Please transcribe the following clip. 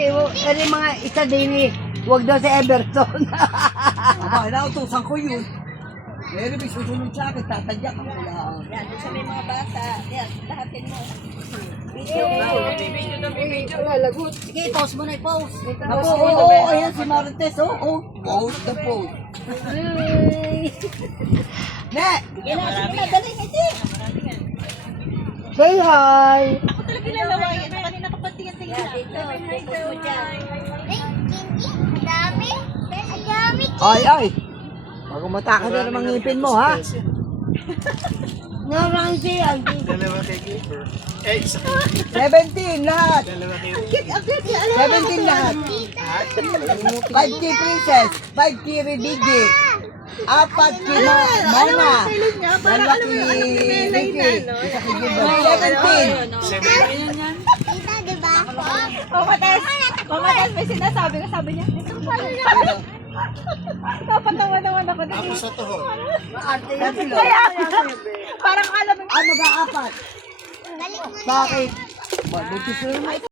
eri mga isa din eh. Huwag daw sa Everton. Aba, nautusan ko yun. Pero may susunod sa akin, tatadyak ang kula. Yan, doon sa may mga bata. Yan, lahatin mo. Lalagot. Sige, pause mo na, pause. Ako, oo, ayan si Marites, oo. Post the post. Ne! Sige na, dali, hindi. Say hi. Ako talaga lalawayan. Kanina ka pa tingin-tingin. Dito, focus mo dyan. Ay, ay! Bago matakas na namang ngipin mo, ha? Narang siya. Dalawa kay Keeper. Eh, isa. 17 lahat! Dalawa kay 17 lahat! 5K Princess, 5K Ridigi, 4 K Mona, 2 K Ricky, 1 K Gilbert, 17! Kumates, may sinasabi ko, sabi niya, ito pala yan. Napatawa naman ako. Ako sa tuhod. Kaya, parang alam mo. Mag-aapat! Bakit? Buntis na naman ito.